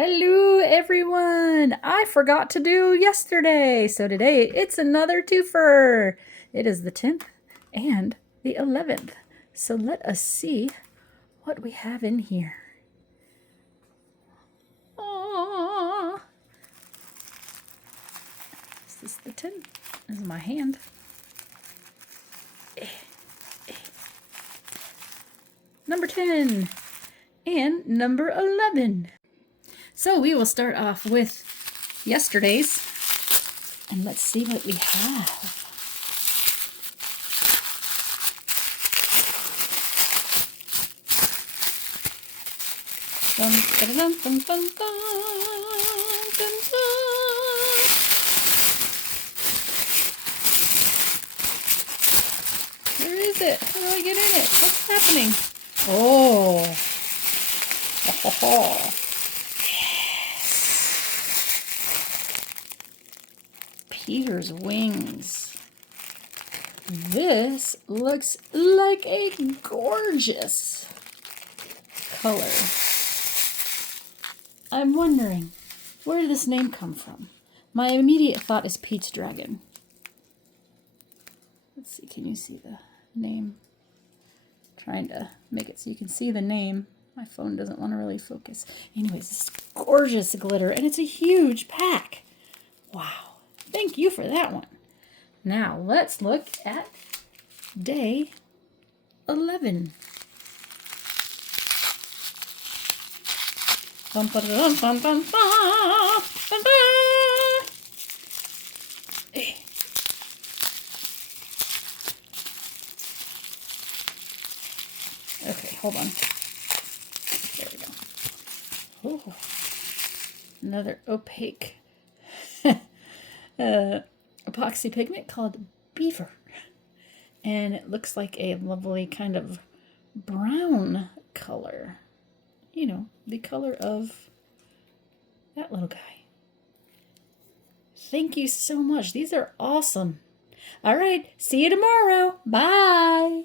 Hello everyone! I forgot to do yesterday, so today it's another twofer. It is the 10th and the 11th. So let us see what we have in here. Aww. Is this the 10? This is my hand. Number 10 and number 11. So we will start off with yesterday's, and let's see what we have. Dun, dun, dun, dun, dun, dun, dun. Where is it? How do I get in it? What's happening? Oh. Ho, ho, ho. Peter's wings. This looks like a gorgeous color. I'm wondering, where did this name come from? My immediate thought is Pete's Dragon. Let's see, can you see the name? I'm trying to make it so you can see the name. My phone doesn't want to really focus. Anyways, this gorgeous glitter, and it's a huge pack. Wow. Thank you for that one. Now, let's look at day 11. Bum, ba, dum, bum, bum, bum, bum, bum. Okay, hold on. There we go. Ooh. Another opaque epoxy pigment called Beaver, and it looks like a lovely kind of brown color, you know, the color of that little guy. Thank you so much. These are awesome. All right, see you tomorrow. Bye.